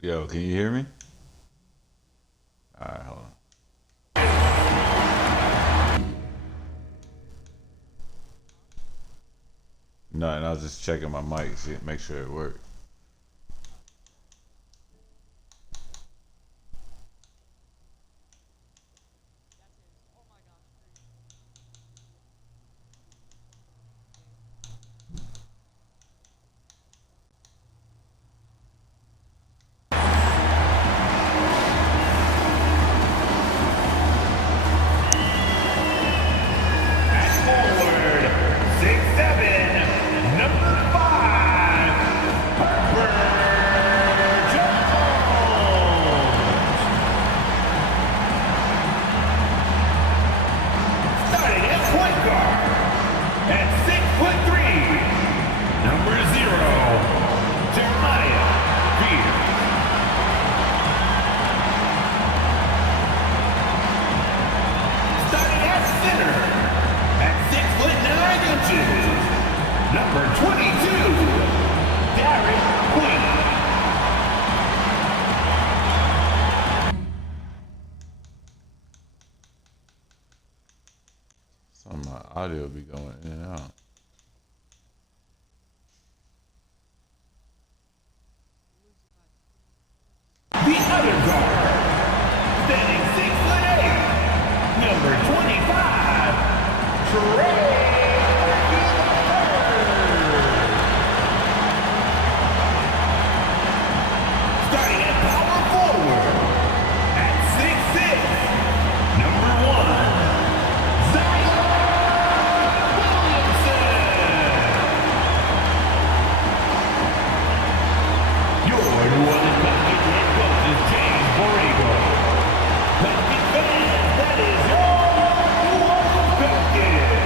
Yo, can you hear me? All right, hold on. No, and I was just checking my mic, see, make sure it worked. Some of my audio be going in and out. The other guard, standing 6'8", number 25, Trey. Starting at power forward, at 6'6", number 1, Zion Williamson. Your New Orleans Pelicans head coach is James Borrego. Pelican fans, that is your New Orleans Pelicans.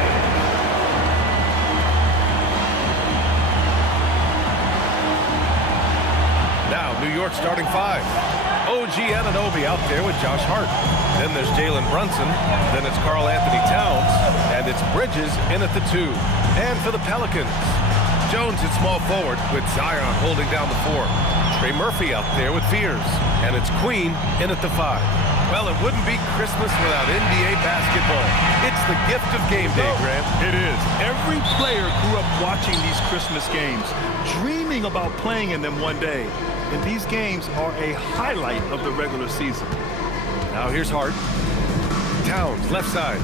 Now, New York starting five. OG Anunoby out there with Josh Hart. Then there's Jalen Brunson. Then it's Karl Anthony Towns. And it's Bridges in at the 2. And for the Pelicans, Jones at small forward with Zion holding down the 4. Trey Murphy out there with Fears. And it's Queen in at the 5. Well, it wouldn't be Christmas without NBA basketball. It's the gift of game day, Grant. It is. Every player grew up watching these Christmas games, dreaming about playing in them one day. And these games are a highlight of the regular season. Now here's Hart. Towns, left side.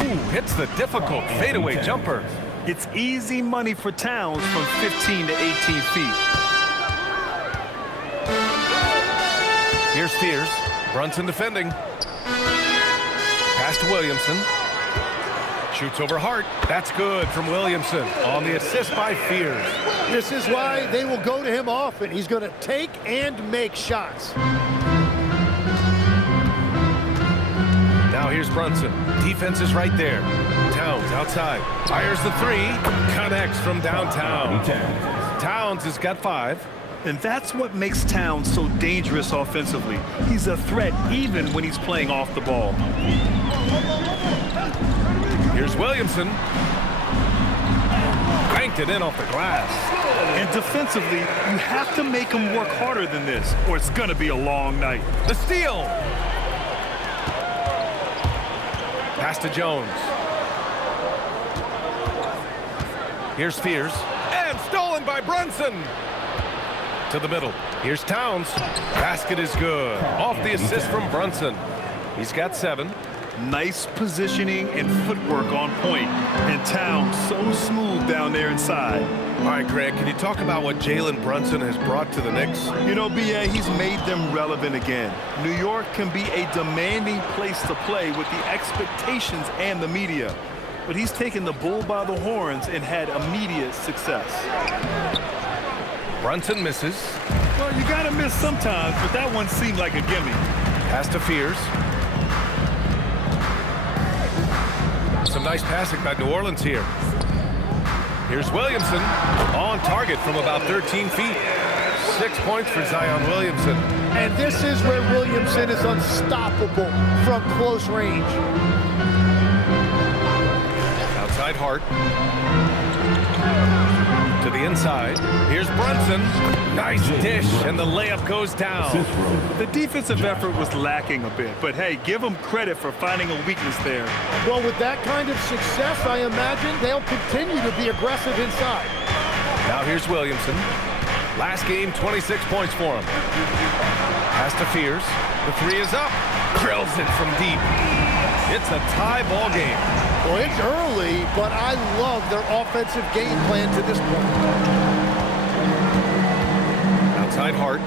Ooh, hits the difficult fadeaway jumper. It's easy money for Towns from 15 to 18 feet. Here's Fears. Brunson defending. Pass to Williamson. Shoots over Hart. That's good from Williamson on the assist by Fears. This is why they will go to him often. He's going to take and make shots. Now here's Brunson. Defense is right there. Towns outside. Fires the 3. Connects from downtown. Towns has got 5. And that's what makes Towns so dangerous offensively. He's a threat even when he's playing off the ball. Here's Williamson. Banked it in off the glass. And defensively, you have to make him work harder than this, or it's going to be a long night. The steal. Pass to Jones. Here's Fears. And stolen by Brunson. To the middle. Here's Towns. Basket is good. Off the assist from Brunson. He's got 7. Nice positioning and footwork on point. And Towns so smooth down there inside. All right, Greg, can you talk about what Jalen Brunson has brought to the Knicks? You know, B.A., he's made them relevant again. New York can be a demanding place to play with the expectations and the media. But he's taken the bull by the horns and had immediate success. Brunson misses. Well, you got to miss sometimes, but that one seemed like a gimme. Pass to Fears. Some nice passing by New Orleans here. Here's Williamson on target from about 13 feet. 6 points for Zion Williamson. And this is where Williamson is unstoppable from close range. Outside Hart. To the inside. Here's Brunson. Nice dish, and the layup goes down. The defensive effort was lacking a bit, but hey, give them credit for finding a weakness there. Well, with that kind of success, I imagine they'll continue to be aggressive inside. Now here's Williamson. Last game, 26 points for him. Pass to Fears. The three is up. Drills it from deep. It's a tie ball game. Well, it's early, but I love their offensive game plan to this point. Outside Hart.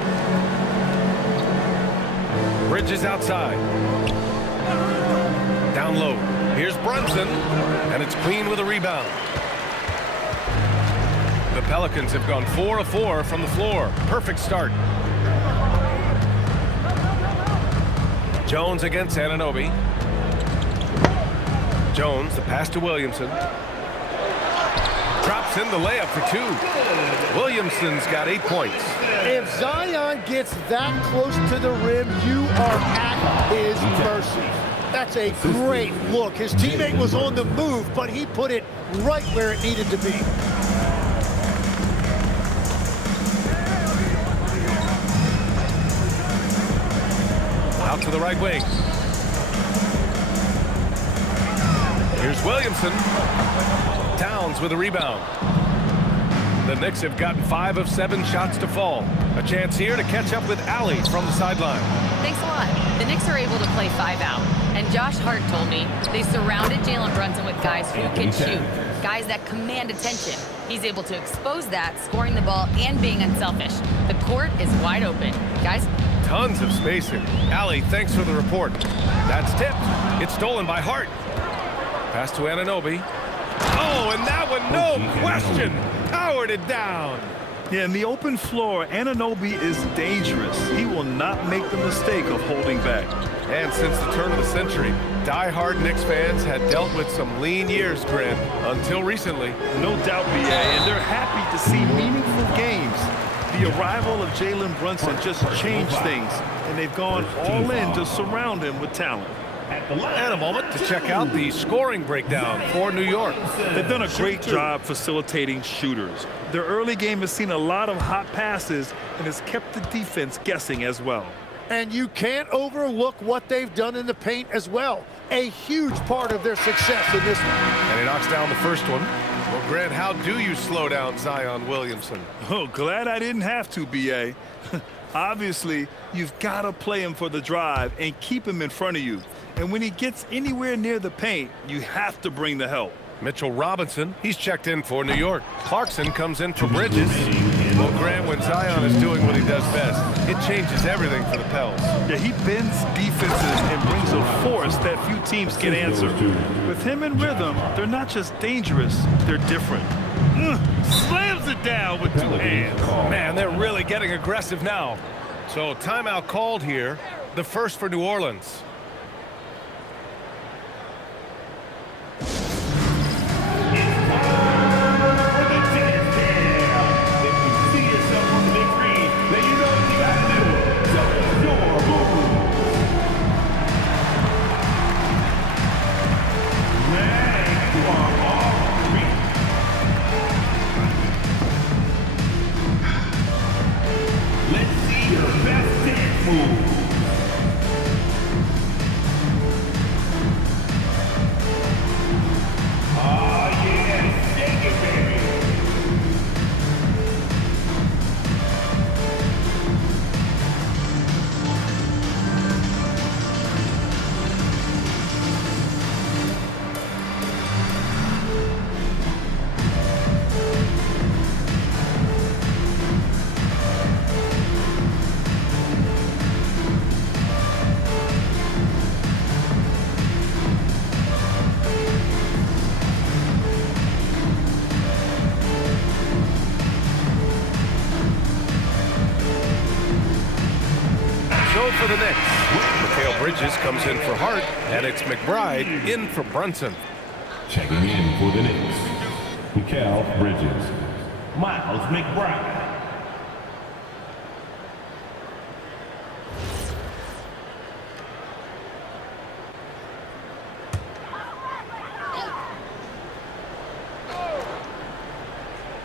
Bridges outside. Down low. Here's Brunson, and it's clean with a rebound. The Pelicans have gone 4 of 4 from the floor. Perfect start. Jones against Anunoby. Jones, the pass to Williamson. Drops in the layup for 2. Williamson's got 8 points. If Zion gets that close to the rim, you are at his mercy. That's a great look. His teammate was on the move, but he put it right where it needed to be. Out to the right wing. Here's Williamson. Towns with a rebound. The Knicks have gotten 5 of 7 shots to fall. A chance here to catch up with Allie from the sideline. Thanks a lot. The Knicks are able to play 5 out. And Josh Hart told me they surrounded Jalen Brunson with guys who can shoot. Guys that command attention. He's able to expose that, scoring the ball and being unselfish. The court is wide open. Guys? Tons of spacing. Allie, thanks for the report. That's tipped. It's stolen by Hart. Pass to Anunoby. Oh, and that one, no question. Powered it down. Yeah, in the open floor, Anunoby is dangerous. He will not make the mistake of holding back. And since the turn of the century, die-hard Knicks fans had dealt with some lean years, Grin, until recently. No doubt, BA, and they're happy to see meaningful games. The arrival of Jalen Brunson just changed things, and they've gone all in to surround him with talent. And a moment to check out the scoring breakdown for New York. They've done a great job facilitating shooters. Their early game has seen a lot of hot passes and has kept the defense guessing as well. And you can't overlook what they've done in the paint as well. A huge part of their success in this one. And he knocks down the first one. Well, Grant, how do you slow down Zion Williamson? Oh, glad I didn't have to, BA. Obviously, you've got to play him for the drive and keep him in front of you. And when he gets anywhere near the paint, you have to bring the help. Mitchell Robinson, he's checked in for New York. Clarkson comes in for Bridges. Well, Grant, when Zion is doing what he does best, it changes everything for the Pels. Yeah, he bends defenses and brings a force that few teams can answer. With him in rhythm, they're not just dangerous, they're different. Slams it down with 2 hands. Man, they're really getting aggressive now. So timeout called here, the first for New Orleans. For the Knicks, Mikal Bridges comes in for Hart, and it's McBride in for Brunson. Checking in for the Knicks, Mikal Bridges, Miles McBride.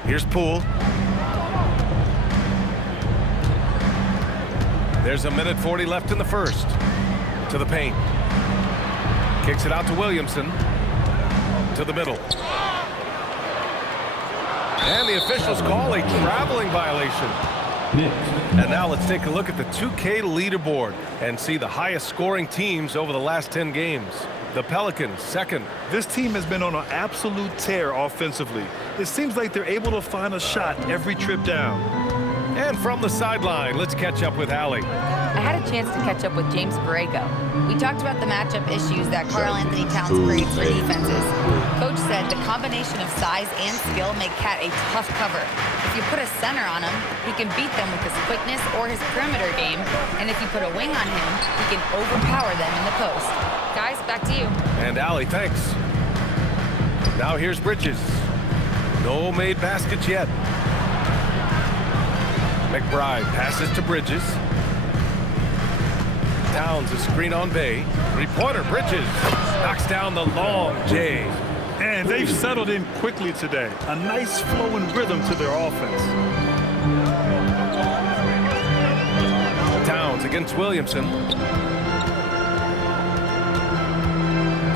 Here's Poole. There's a minute 40 left in the first. To the paint. Kicks it out to Williamson. To the middle. And the officials call a traveling violation. And now let's take a look at the 2K leaderboard and see the highest scoring teams over the last 10 games. The Pelicans, second. This team has been on an absolute tear offensively. It seems like they're able to find a shot every trip down. And from the sideline, let's catch up with Allie. I had a chance to catch up with James Borrego. We talked about the matchup issues that Karl Anthony Towns creates for defenses. Coach said the combination of size and skill make Cat a tough cover. If you put a center on him, he can beat them with his quickness or his perimeter game. And if you put a wing on him, he can overpower them in the post. Guys, back to you. And Allie, thanks. Now here's Bridges. No made baskets yet. McBride passes to Bridges. Towns a screen on Bay. Three-pointer, Bridges knocks down the long J. And they've settled in quickly today. A nice flowing rhythm to their offense. Towns against Williamson.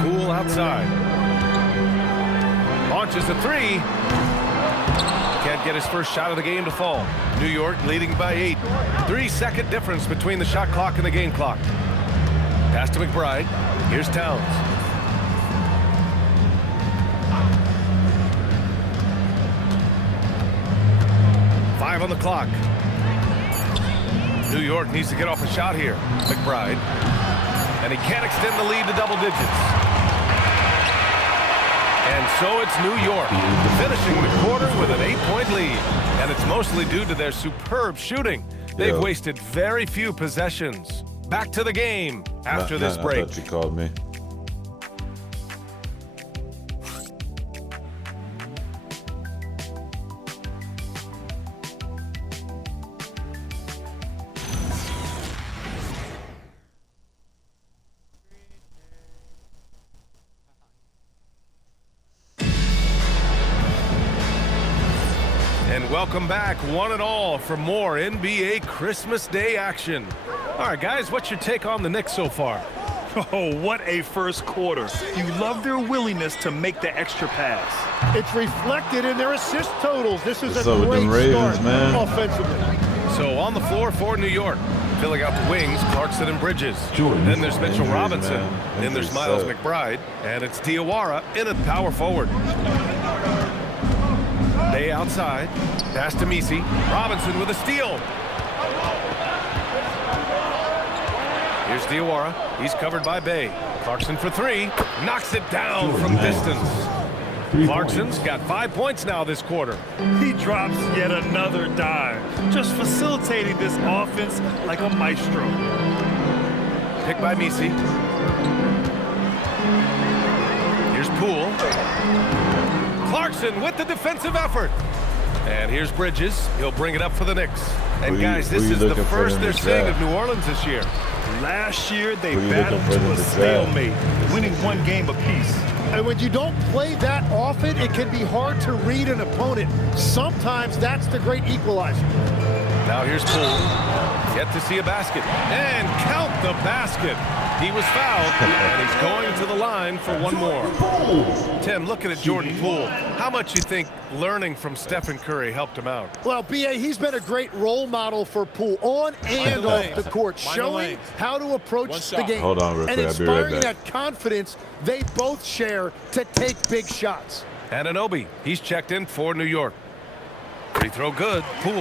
Poole outside. Launches a three. Can't get his first shot of the game to fall. New York leading by 8. 3-second difference between the shot clock and the game clock. Pass to McBride. Here's Towns. Five on the clock. New York needs to get off a shot here. McBride. And he can't extend the lead to double digits. And so it's New York finishing the quarter with an 8-point lead. And it's mostly due to their superb shooting. They've wasted very few possessions. Back to the game after this break. I thought you called me. And welcome back, one and all, for more NBA Christmas Day action. All right, guys, what's your take on the Knicks so far? Oh, what a first quarter. You love their willingness to make the extra pass. It's reflected in their assist totals. This is What's a up with great them Ravens, start man? offensively. So on the floor for New York, filling out the wings, Clarkson and Bridges. Then there's Mitchell Injuries, Robinson. man. Then there's Injuries Miles suck. McBride. And it's Diawara in at power forward. Bay outside. Pass to Misi. Robinson with a steal. Here's Diawara. He's covered by Bay. Clarkson for three. Knocks it down from distance. Clarkson's got 5 points now this quarter. He drops yet another dime, just facilitating this offense like a maestro. Picked by Misi. Here's Poole. Clarkson with the defensive effort. And here's Bridges. He'll bring it up for the Knicks. And guys, this is the first they're seeing of New Orleans this year. Last year, they Who you battled looking for to them a to draft? stalemate, winning one game apiece. And when you don't play that often, it can be hard to read an opponent. Sometimes that's the great equalizer. Now here's Poole. Yet to see a basket. And count the basket. He was fouled, and he's going to the line for one more. Tim, looking at Jordan Poole, how much you think learning from Stephen Curry helped him out? Well, B.A., he's been a great role model for Poole on and off the court, showing how to approach the game. Hold on real quick, and I'll be right inspiring back. that confidence they both share to take big shots. Anunoby, he's checked in for New York. Free throw good, Poole.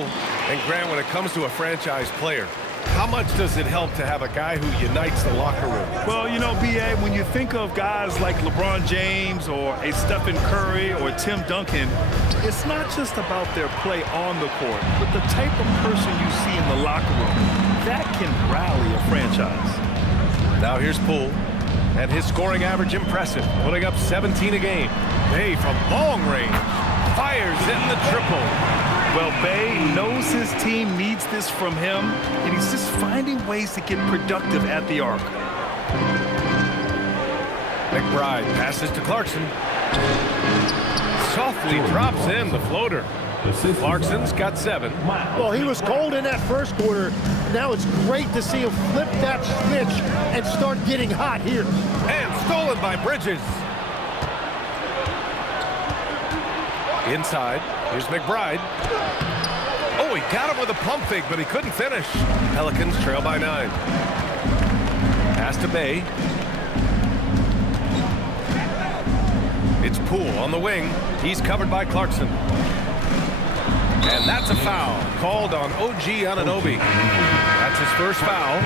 And Grant, when it comes to a franchise player, how much does it help to have a guy who unites the locker room? Well, you know, B.A., when you think of guys like LeBron James or a Stephen Curry or Tim Duncan, it's not just about their play on the court, but the type of person you see in the locker room. That can rally a franchise. Now here's Poole. And his scoring average impressive, putting up 17 a game. Bay from long range fires in the triple. Well, Bay knows his team needs this from him, and he's just finding ways to get productive at the arc. McBride passes to Clarkson. Softly drops in the floater. Clarkson's got 7. Well, he was cold in that first quarter. Now it's great to see him flip that switch and start getting hot here. And stolen by Bridges. Inside, here's McBride. Oh, he got him with a pump fake, but he couldn't finish. Pelicans trail by 9. Pass to Bay. It's Poole on the wing. He's covered by Clarkson. And that's a foul called on OG Anunoby. That's his first foul.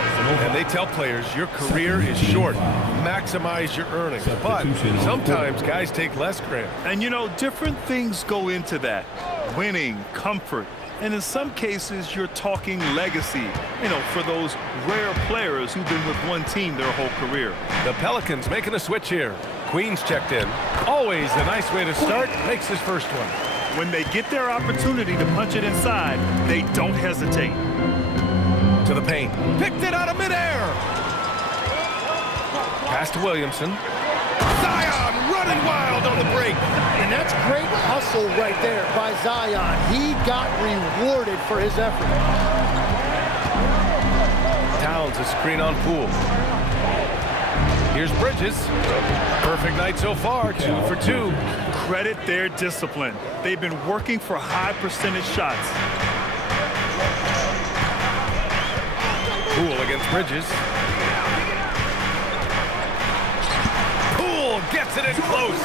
And they tell players, your career is short. Maximize your earnings. But sometimes guys take less, Grant. And you know, different things go into that. Winning, comfort, and in some cases, you're talking legacy, you know, for those rare players who've been with one team their whole career. The Pelicans making a switch here. Queen's checked in. Always a nice way to start. Makes his first one. When they get their opportunity to punch it inside, they don't hesitate. To the paint. Picked it out of midair. Pass to Williamson. Zion running wild on the break. And that's great hustle right there by Zion. He got rewarded for his effort. Towns a screen on Poole. Here's Bridges. Perfect night so far, 2 for 2. Credit their discipline. They've been working for high percentage shots. Poole against Bridges. Poole gets it in close.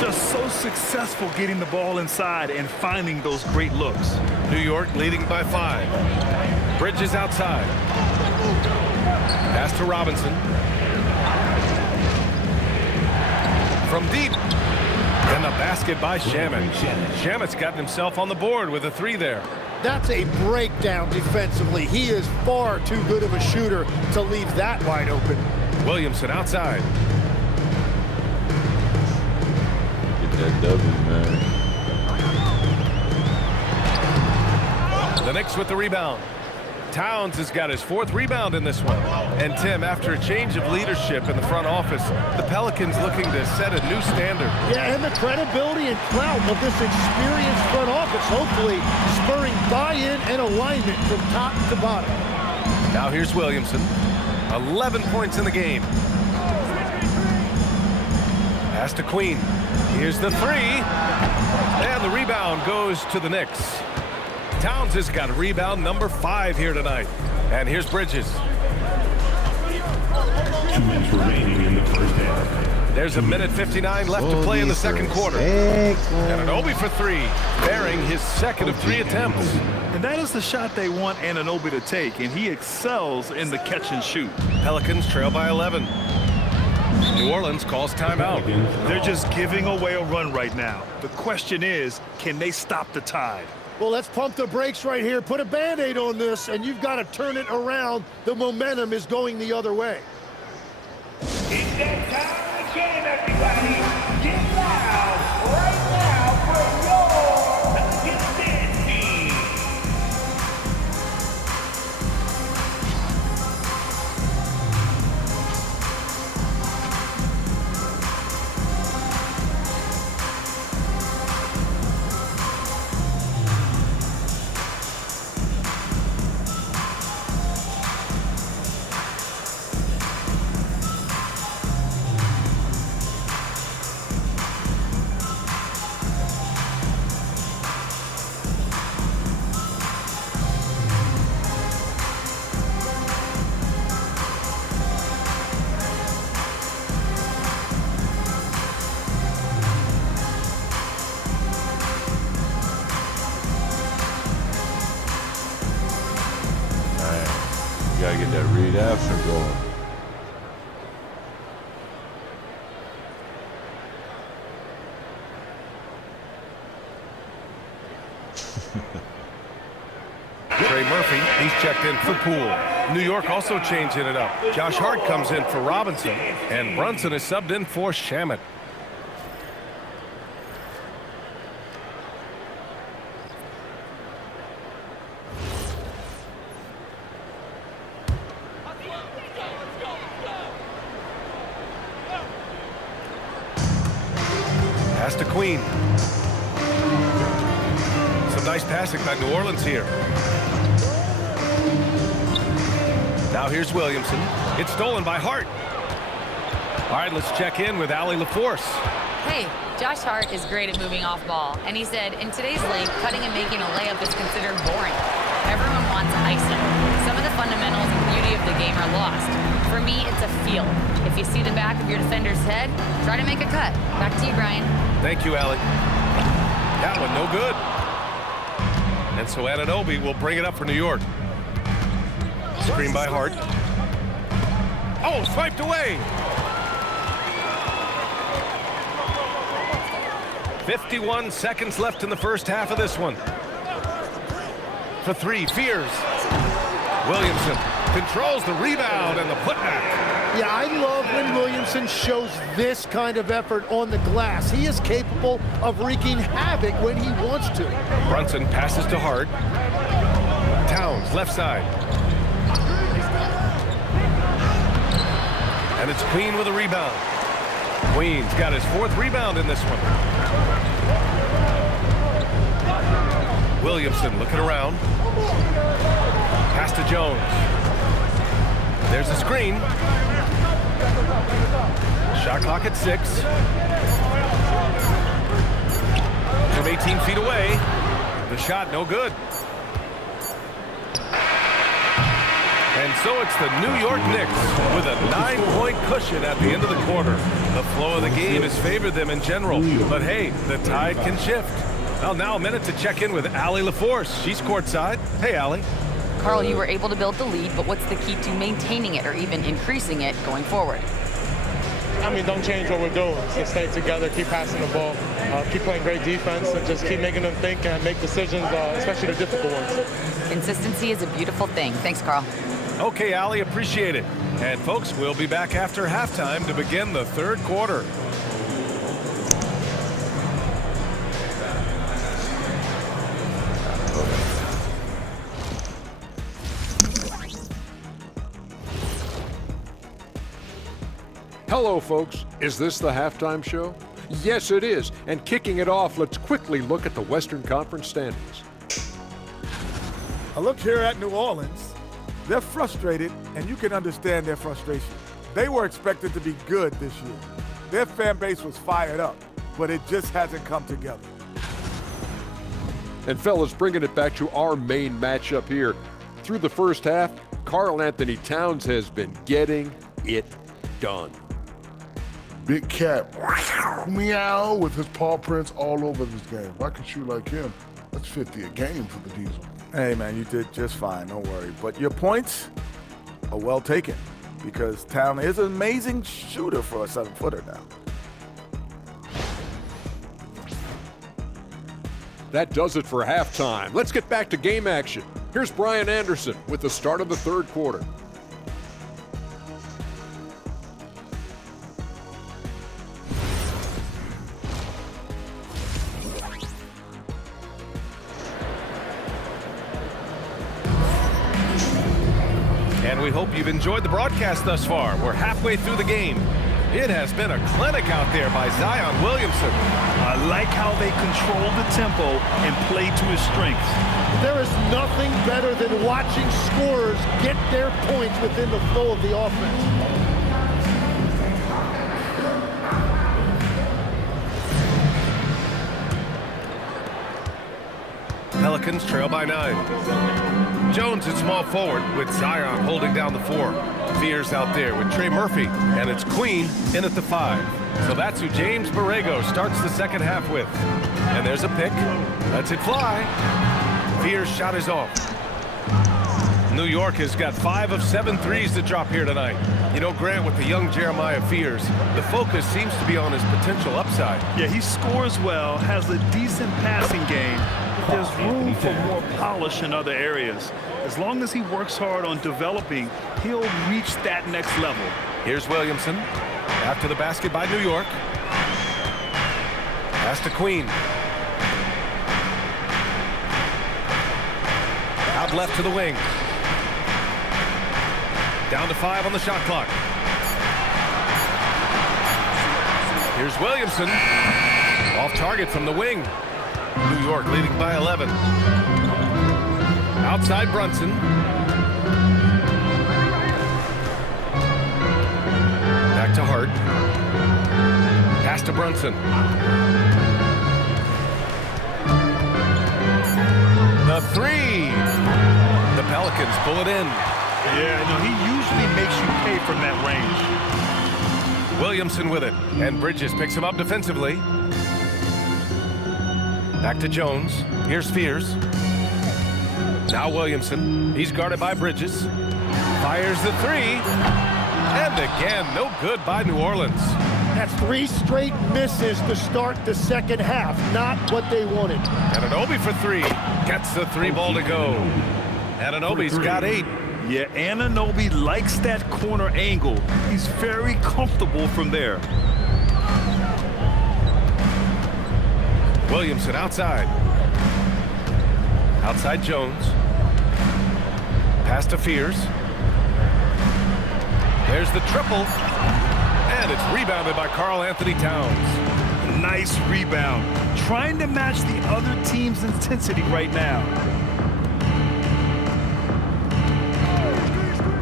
Just so successful getting the ball inside and finding those great looks. New York leading by 5. Bridges outside. Pass to Robinson. From deep. And the basket by Shamet. Shamet's gotten himself on the board with a 3 there. That's a breakdown defensively. He is far too good of a shooter to leave that wide open. Williamson outside. Get that W, man. The Knicks with the rebound. Towns has got his 4th rebound in this one. And Tim, after a change of leadership in the front office, the Pelicans looking to set a new standard. Yeah, and the credibility and clout of this experienced front office, hopefully spurring buy-in and alignment from top to bottom. Now here's Williamson. 11 points in the game. Pass to Queen. Here's the 3. And the rebound goes to the Knicks. Towns has got rebound number 5 here tonight. And here's Bridges. 2 minutes remaining in the first half. There's a minute 59 left to play in the second quarter. And Anunoby for 3, bearing his 2nd of 3 attempts. And that is the shot they want Anunoby to take, and he excels in the catch and shoot. Pelicans trail by 11. New Orleans calls timeout. They're just giving away a run right now. The question is, can they stop the tide? Well, let's pump the brakes right here. Put a Band-Aid on this, and you've got to turn it around. The momentum is going the other way. It's that time of the game, everybody. Get loud right now for your Pelicans dance team. You gotta get that read after going. Trey Murphy, he's checked in for Poole. New York also changing it up. Josh Hart comes in for Robinson, and Brunson is subbed in for Shamet. Pass to Queen. Some nice passing by New Orleans here. Now here's Williamson. It's stolen by Hart. All right, let's check in with Allie LaForce. Hey, Josh Hart is great at moving off ball, and he said, in today's league, cutting and making a layup is considered boring. Everyone wants icing. Some of the fundamentals and beauty of the game are lost. For me, it's a feel. If you see the back of your defender's head, try to make a cut. Back to you, Brian. Thank you, Allie. That one, no good. And so Anunoby will bring it up for New York. Screen by Hart. Oh, swiped away. 51 seconds left in the first half of this one. For three, Fears. Williamson controls the rebound and the putback. Yeah, I love when Williamson shows this kind of effort on the glass. He is capable of wreaking havoc when he wants to. Brunson passes to Hart. Towns, left side. And it's Queen with a rebound. Queen's got his fourth rebound in this one. Williamson looking around. Pass to Jones. There's a screen. Shot clock at 6. From 18 feet away. The shot no good. And so it's the New York Knicks with a 9-point cushion at the end of the quarter. The flow of the game has favored them in general. But hey, the tide can shift. Well, now a minute to check in with Allie LaForce. She's courtside. Hey, Allie. Carl, you were able to build the lead, but what's the key to maintaining it or even increasing it going forward? I mean, don't change what we're doing. So stay together, keep passing the ball, keep playing great defense, and just keep making them think and make decisions, especially the difficult ones. Consistency is a beautiful thing. Thanks, Carl. Okay, Allie, appreciate it. And folks, we'll be back after halftime to begin the third quarter. Hello, folks. Is this the halftime show? Yes, it is. And kicking it off, let's quickly look at the Western Conference standings. A look here at New Orleans. They're frustrated, and you can understand their frustration. They were expected to be good this year. Their fan base was fired up, but it just hasn't come together. And fellas, bringing it back to our main matchup here. Through the first half, Karl Anthony Towns has been getting it done. Big cat, meow, with his paw prints all over this game. If I could shoot like him, that's 50 a game for the Diesel. Hey, man, you did just fine. Don't worry. But your points are well taken because Town is an amazing shooter for a 7-footer now. That does it for halftime. Let's get back to game action. Here's Brian Anderson with the start of the third quarter. And we hope you've enjoyed the broadcast thus far. We're halfway through the game. It has been a clinic out there by Zion Williamson. I like how they control the tempo and play to his strengths. There is nothing better than watching scorers get their points within the flow of the offense. Pelicans trail by 9. Jones at small forward with Zion holding down the 4. Fears out there with Trey Murphy, and it's Queen in at the 5. So that's who James Borrego starts the second half with. And there's a pick. Lets it fly. Fears shot is off. New York has got 5 of 7 threes to drop here tonight. You know, Grant, with the young Jeremiah Fears, the focus seems to be on his potential upside. Yeah, he scores well, has a decent passing game. There's room for more polish in other areas. As long as he works hard on developing, he'll reach that next level. Here's Williamson. After the basket by New York. Pass to Queen. Out left to the wing. Down to 5 on the shot clock. Here's Williamson. Off target from the wing. New York leading by 11. Outside Brunson. Back to Hart. Pass to Brunson. The three. The Pelicans pull it in. Yeah, no, he usually makes you pay from that range. Williamson with it, and Bridges picks him up defensively. Back to Jones. Here's Fears. Now Williamson. He's guarded by Bridges. Fires the three. And again, no good by New Orleans. That's 3 straight misses to start the second half. Not what they wanted. Anunoby for 3. Gets the 3 ball to go. Anunoby's got 8. Yeah, Anunoby likes that corner angle. He's very comfortable from there. Williamson outside. Outside Jones. Pass to Fears. There's the triple. And it's rebounded by Karl Anthony Towns. Nice rebound. Trying to match the other team's intensity right now.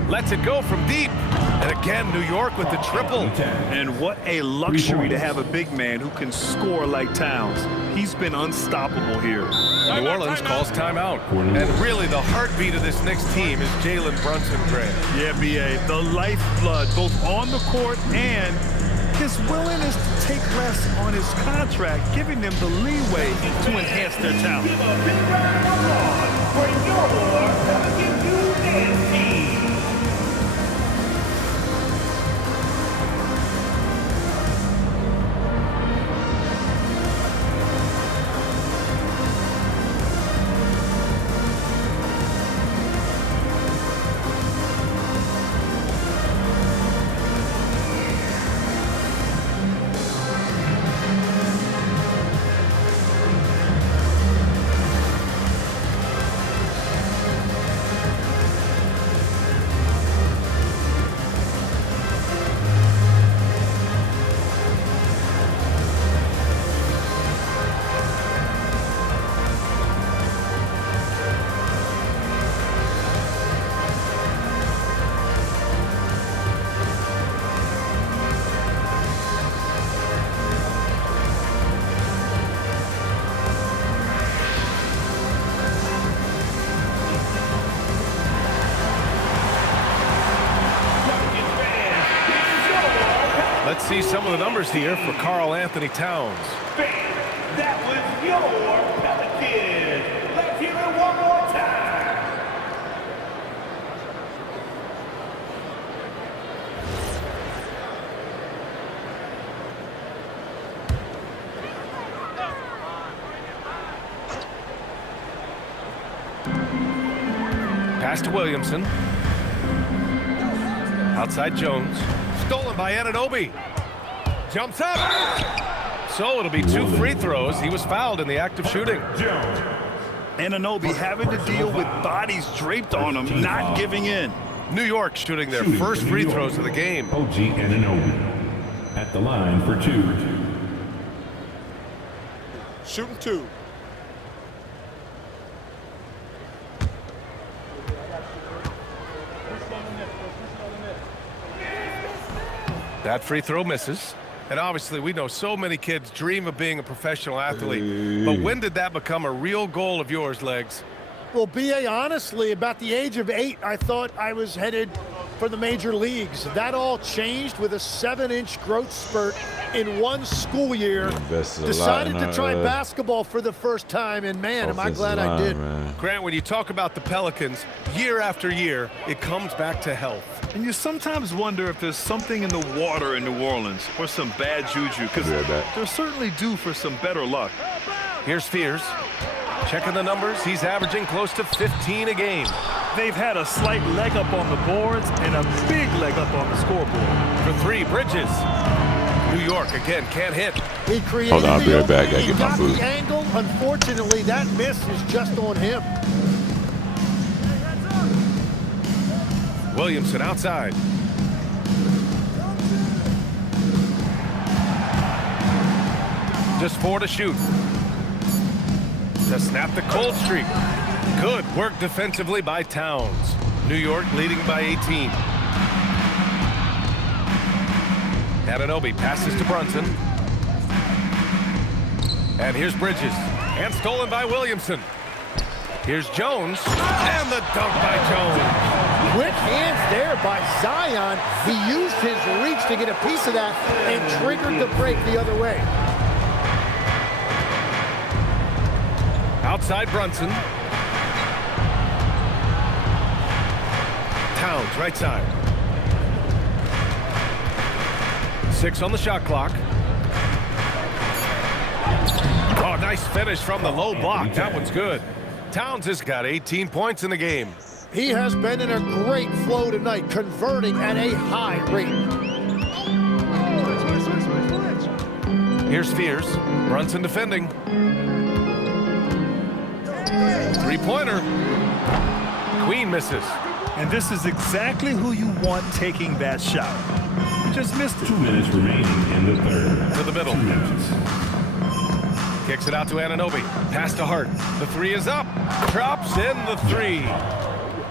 Lets it go from deep. And again, New York with the triple. And what a luxury to have a big man who can score like Towns. He's been unstoppable here. New Orleans calls timeout. And really, the heartbeat of this Knicks team is Jalen Brunson, Grant. Yeah, B.A., the lifeblood, both on the court and his willingness to take less on his contract, giving them the leeway to enhance their talent. Give a big round of applause for your Pelican team. Let's see some of the numbers here for Karl Anthony Towns. That was your Pelican. Let's hear it one more time. Pass to Williamson. Outside Jones. Stolen by Anunoby. Jumps up. So it'll be 2 free throws. He was fouled in the act of shooting. Anunoby having to deal with bodies draped on him, not giving in. New York shooting their first free throws of the game. OG Anunoby at the line for 2. Shooting 2. That free throw misses. And obviously, we know so many kids dream of being a professional athlete. But when did that become a real goal of yours, Legs? Well, B.A., honestly, about the age of 8, I thought I was headed for the major leagues. That all changed with a 7-inch growth spurt in one school year. Decided to try basketball for the first time, and man, am I glad I did. Grant, when you talk about the Pelicans, year after year, it comes back to health. And you sometimes wonder if there's something in the water in New Orleans or some bad juju, because they're certainly due for some better luck. Here's Fears. Checking the numbers, he's averaging close to 15 a game. They've had a slight leg up on the boards and a big leg up on the scoreboard. For 3, Bridges. New York, again, can't hit. He created Hold on, I'll be right back. I gotta he get my got food. the angle. Unfortunately, that miss is just on him. Williamson outside. Just 4 to shoot. to snap the cold streak. Good work defensively by Towns. New York leading by 18. Anunoby passes to Brunson. And here's Bridges. And stolen by Williamson. Here's Jones. And the dunk by Jones. Quick hands there by Zion. He used his reach to get a piece of that and triggered the break the other way. Outside Brunson. Towns, right side. 6 on the shot clock. Oh, nice finish from the low block. That one's good. Towns has got 18 points in the game. He has been in a great flow tonight, converting at a high rate. Here's Fears. Brunson defending. Three-pointer. Queen misses. And this is exactly who you want taking that shot. You just missed it. 2 minutes remaining in the third. To the middle. 2 minutes. Kicks it out to Anunoby. Pass to Hart. The three is up. Drops in the three.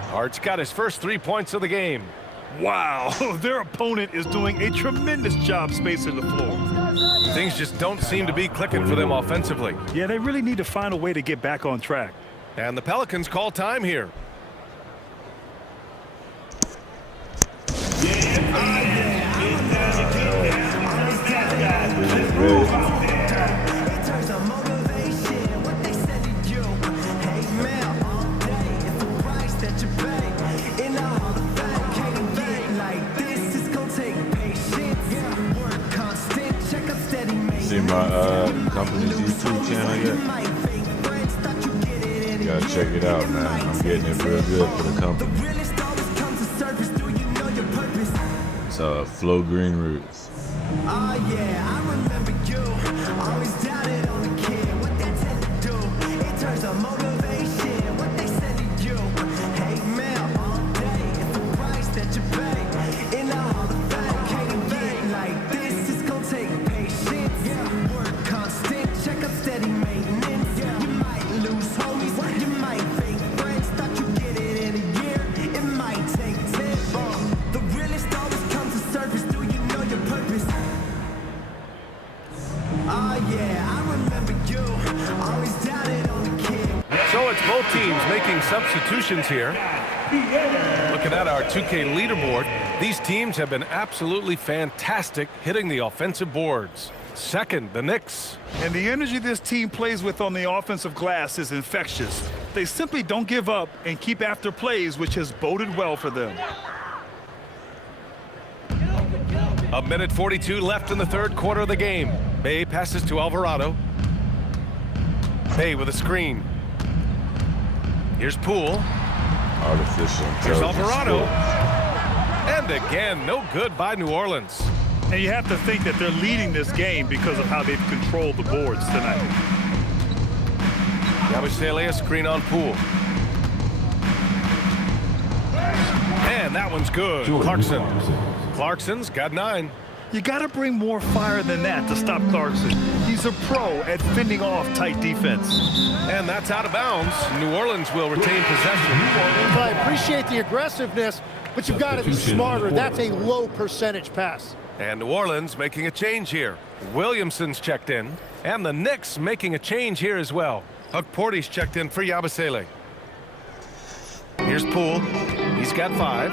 Hart's got his first 3 points of the game. Wow, their opponent is doing a tremendous job spacing the floor. Things just don't seem to be clicking for them offensively. Yeah, they really need to find a way to get back on track. And the Pelicans call time here. See my company's YouTube channel yet? You gotta check it out, man. I'm getting it real good for the company. It's Flow Green Roots. Oh yeah, I remember you. Always doubted on the kid. What they tend to do in terms of motivation. What they said to you. Hey man, all day. It's the price that you pay. In the Hall of Fame, can't get like this. It's gonna take patience. Yeah, work constant. Check up steady maintenance. Yeah, you might lose homies. You might fake friends. Thought you get it in a year. It might take 10. The realest always comes to surface. Do you know your purpose? Oh yeah, I remember you. Always doubted on the kid. So it's both teams making substitutions here. Looking at our 2K leaderboard, these teams have been absolutely fantastic hitting the offensive boards. Second, the Knicks. And the energy this team plays with on the offensive glass is infectious. They simply don't give up and keep after plays, which has boded well for them. A minute 42 left in the third quarter of the game. Bay passes to Alvarado. Bay with a screen. Here's Poole. Artificial Here's intelligence. Alvarado. And again, no good by New Orleans. And you have to think that they're leading this game because of how they've controlled the boards tonight. Yabusele, a screen on Poole. And that one's good. Clarkson. Clarkson's got 9. You got to bring more fire than that to stop Clarkson. He's a pro at fending off tight defense. And that's out of bounds. New Orleans will retain possession. But I appreciate the aggressiveness, but you've got to be smarter. That's a low percentage pass. And New Orleans making a change here. Williamson's checked in. And the Knicks making a change here as well. Porty's checked in for Yabusele. Here's Poole. He's got 5.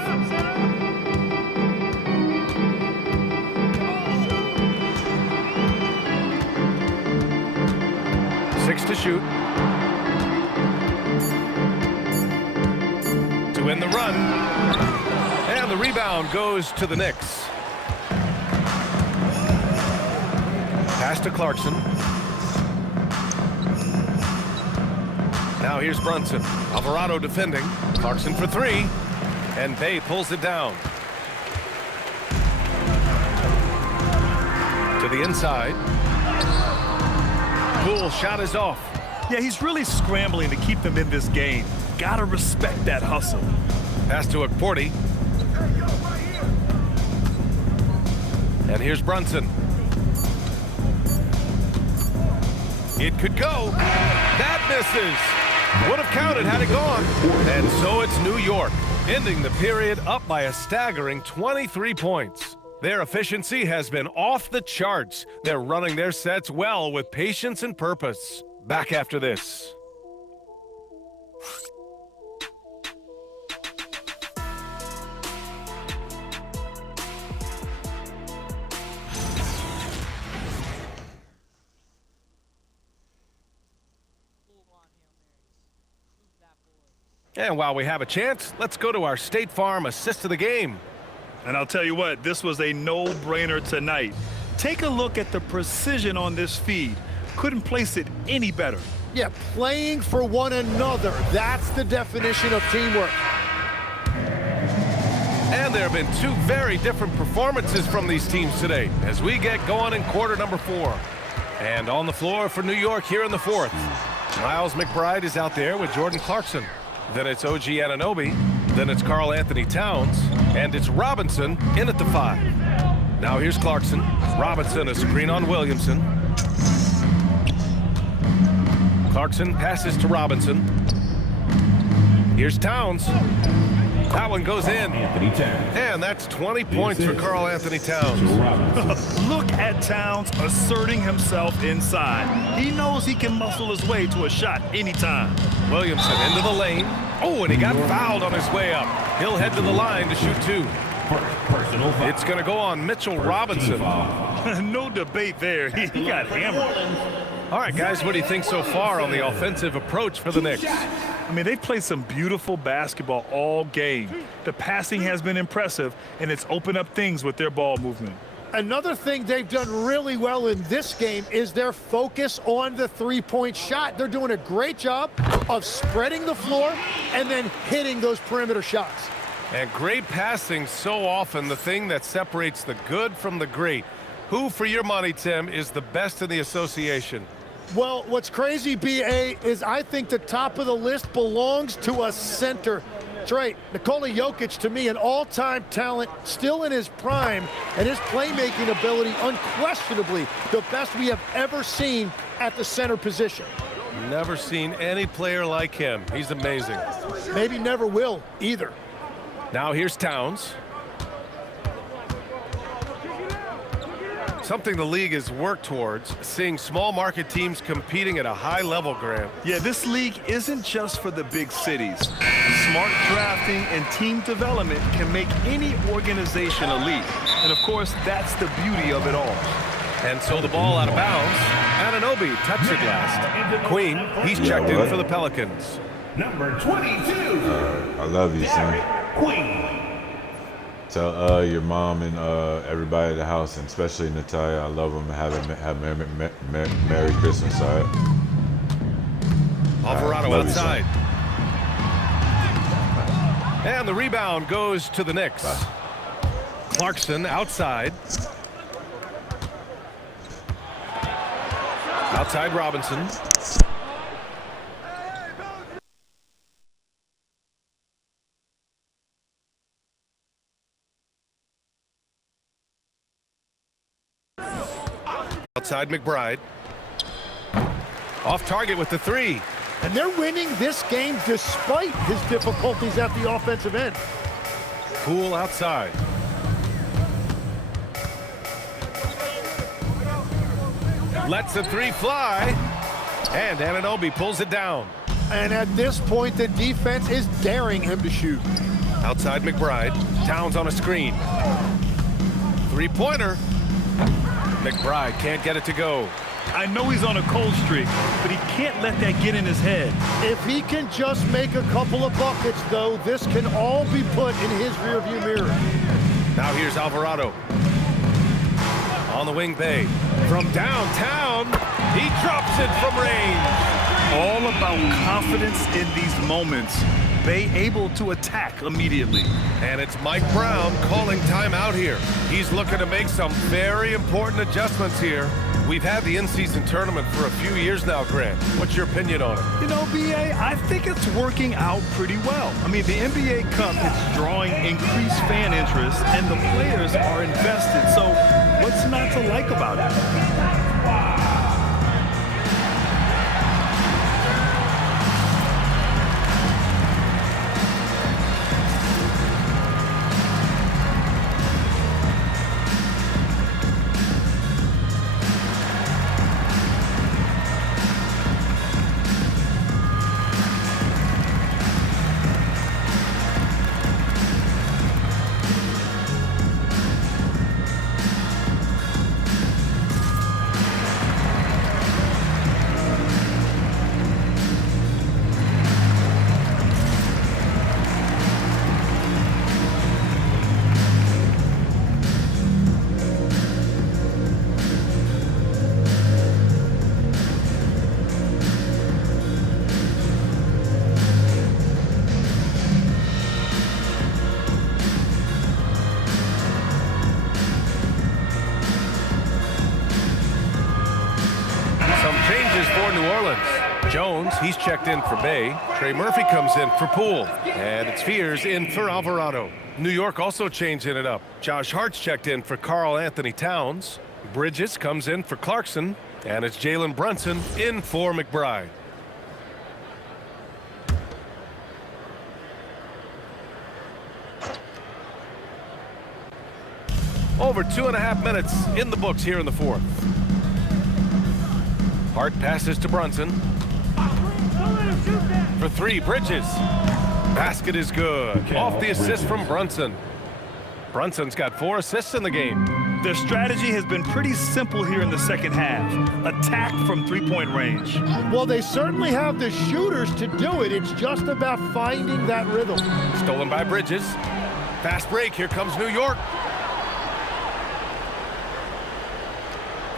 6 to shoot. To win the run. And the rebound goes to the Knicks. Pass to Clarkson. Now here's Brunson. Alvarado defending. Clarkson for 3. And Bay pulls it down. To the inside. Poole shot is off. Yeah, he's really scrambling to keep them in this game. Gotta respect that hustle. Pass to Porty. And here's Brunson. It could go. That misses. Would have counted had it gone. And so it's New York, ending the period up by a staggering 23 points. Their efficiency has been off the charts. They're running their sets well with patience and purpose. Back after this. And while we have a chance, let's go to our State Farm assist of the game. And I'll tell you what, this was a no-brainer tonight. Take a look at the precision on this feed. Couldn't place it any better. Yeah, playing for one another. That's the definition of teamwork. And there have been two very different performances from these teams today as we get going in quarter number 4. And on the floor for New York here in the 4th. Miles McBride is out there with Jordan Clarkson. Then it's OG Anunoby. Then it's Karl Anthony Towns. And it's Robinson in at the 5. Now here's Clarkson. Robinson a screen on Williamson. Clarkson passes to Robinson. Here's Towns. That one goes in. And that's 20 points for Karl Anthony Towns. Look at Towns asserting himself inside. He knows he can muscle his way to a shot anytime. Williamson into the lane. Oh, and he got fouled on his way up. He'll head to the line to shoot 2. It's going to go on Mitchell Robinson. No debate there. He got hammered. All right, guys, what do you think so far on the offensive approach for the Knicks? I mean, they've played some beautiful basketball all game. The passing has been impressive, and it's opened up things with their ball movement. Another thing they've done really well in this game is their focus on the three-point shot. They're doing a great job of spreading the floor and then hitting those perimeter shots. And great passing, so often the thing that separates the good from the great. Who, for your money, Tim, is the best in the association? Well, what's crazy, B.A., is I think the top of the list belongs to a center. That's right. Nikola Jokic, to me, an all-time talent, still in his prime, and his playmaking ability, unquestionably, the best we have ever seen at the center position. Never seen any player like him. He's amazing. Maybe never will, either. Now here's Towns. Something the league has worked towards, seeing small market teams competing at a high level, Grant. Yeah, this league isn't just for the big cities. Smart drafting and team development can make any organization elite. And of course, that's the beauty of it all. And so the ball out of bounds. Anunoby touched it last. Queen, he's checked in for the Pelicans. Number 22. I love you, son. Queen. Tell your mom and everybody at the house, and especially Natalia, I love them. Have Merry Christmas, all right? Alvarado outside. And the rebound goes to the Knicks. Bye. Clarkson outside. Outside Robinson. Outside McBride. Off target with the 3. And they're winning this game despite his difficulties at the offensive end. Poole outside. Lets the 3 fly. And Anunoby pulls it down. And at this point, the defense is daring him to shoot. Outside McBride. Towns on a screen. 3-pointer. McBride can't get it to go. I know he's on a cold streak, but he can't let that get in his head. If he can just make a couple of buckets, though, this can all be put in his rearview mirror. Now here's Alvarado. On the wing bay. From downtown, he drops it from range. All about confidence in these moments. Bay able to attack immediately. And it's Mike Brown calling timeout here. He's looking to make some very important adjustments here. We've had the in-season tournament for a few years now, Grant. What's your opinion on it? You know, B.A., I think it's working out pretty well. I mean, the NBA Cup is drawing increased fan interest, and the players are invested. So what's not to like about it? Orleans. Jones, he's checked in for Bay. Trey Murphy comes in for Poole. And it's Fears in for Alvarado. New York also changing it up. Josh Hart's checked in for Karl Anthony Towns. Bridges comes in for Clarkson. And it's Jalen Brunson in for McBride. Over 2.5 minutes in the books here in the fourth. Hart passes to Brunson. For three, Bridges. Basket is good. Off the assist from Brunson. Brunson's got 4 assists in the game. Their strategy has been pretty simple here in the second half. Attack from three-point range. Well, they certainly have the shooters to do it. It's just about finding that rhythm. Stolen by Bridges. Fast break. Here comes New York.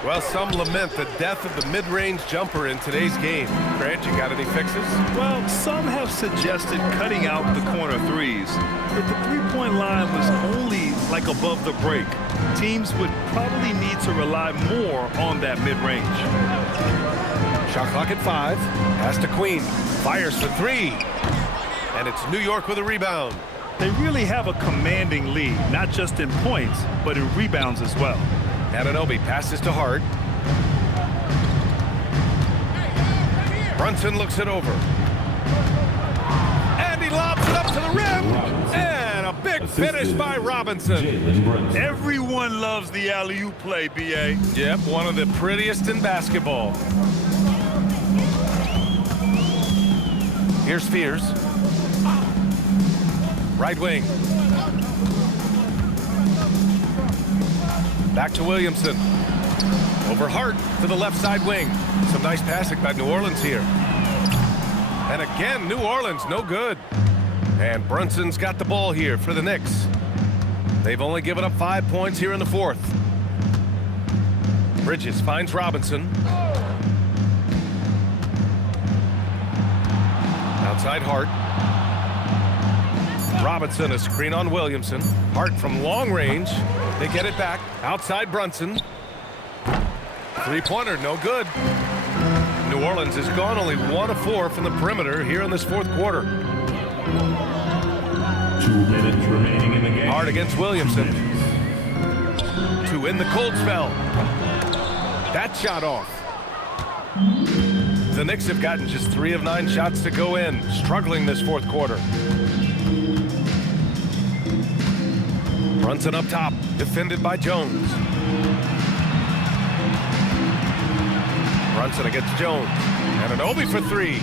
Well, some lament the death of the mid-range jumper in today's game. Grant, you got any fixes? Well, some have suggested cutting out the corner threes. If the three-point line was only like above the break, teams would probably need to rely more on that mid-range. Shot clock at 5. Pass to Queen. Fires for 3. And it's New York with a rebound. They really have a commanding lead, not just in points, but in rebounds as well. Anunoby passes to Hart. Brunson looks it over. And he lobs it up to the rim. And a big finish by Robinson. Everyone loves the alley-oop play, B.A. Yep, one of the prettiest in basketball. Here's Fears. Right wing. Back to Williamson. Over Hart to the left side wing. Some nice passing by New Orleans here. And again, New Orleans, no good. And Brunson's got the ball here for the Knicks. They've only given up 5 points here in the fourth. Bridges finds Robinson. Outside Hart. Robinson, a screen on Williamson. Hart from long range. They get it back. Outside Brunson. Three-pointer, no good. New Orleans has gone only 1 of 4 from the perimeter here in this fourth quarter. 2 minutes remaining in the game. Hart against Williamson. 2 in the cold spell. That shot off. The Knicks have gotten just 3 of 9 shots to go in, struggling this fourth quarter. Brunson up top, defended by Jones. Brunson against Jones. Anunoby for 3.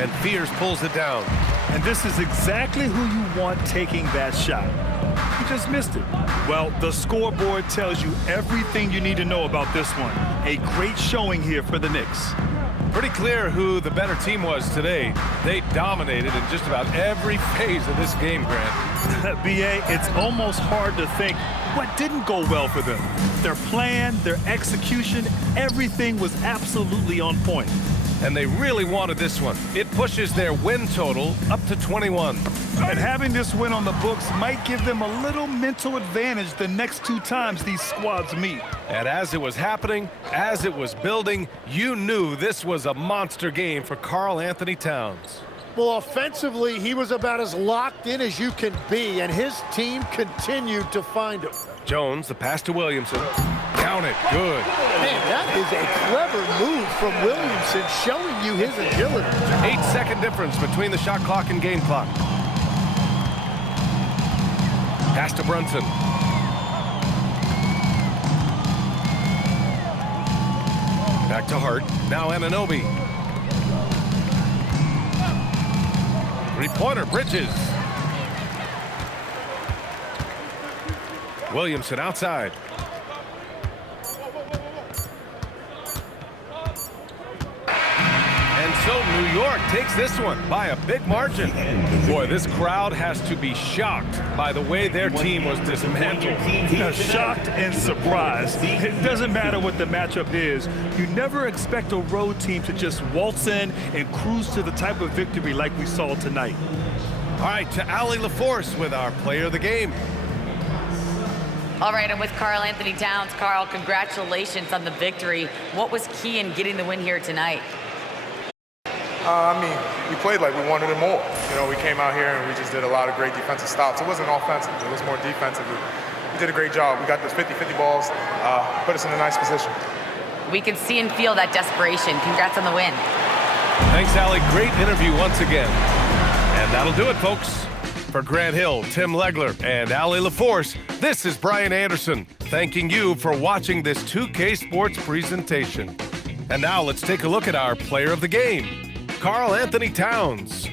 And Fears pulls it down. And this is exactly who you want taking that shot. He just missed it. Well, the scoreboard tells you everything you need to know about this one. A great showing here for the Knicks. Pretty clear who the better team was today. They dominated in just about every phase of this game, Grant. B.A., it's almost hard to think what didn't go well for them. Their plan, their execution, everything was absolutely on point. And they really wanted this one. It pushes their win total up to 21. And having this win on the books might give them a little mental advantage the next 2 times these squads meet. And as it was happening, as it was building, you knew this was a monster game for Karl Anthony Towns. Well, offensively, he was about as locked in as you can be, and his team continued to find him. Jones, the pass to Williamson. Count it. Good. Man, that is a clever move from Williamson, showing you his agility. 8-second difference between the shot clock and game clock. Pass to Brunson. Back to Hart. Now Anunoby. Three-pointer, Bridges. Williamson outside. And so New York takes this one by a big margin. Boy, this crowd has to be shocked by the way their team was dismantled. Shocked and surprised. It doesn't matter what the matchup is. You never expect a road team to just waltz in and cruise to the type of victory like we saw tonight. All right, to Allie LaForce with our player of the game. All right, I'm with Karl Anthony Towns. Karl, congratulations on the victory. What was key in getting the win here tonight? We played like we wanted it more. You know, we came out here and we just did a lot of great defensive stops. It wasn't offensive, it was more defensive. We did a great job. We got those 50-50 balls, put us in a nice position. We can see and feel that desperation. Congrats on the win. Thanks, Allie. Great interview once again. And that'll do it, folks. For Grant Hill, Tim Legler, and Allie LaForce, this is Brian Anderson, thanking you for watching this 2K Sports presentation. And now let's take a look at our player of the game, Karl Anthony Towns.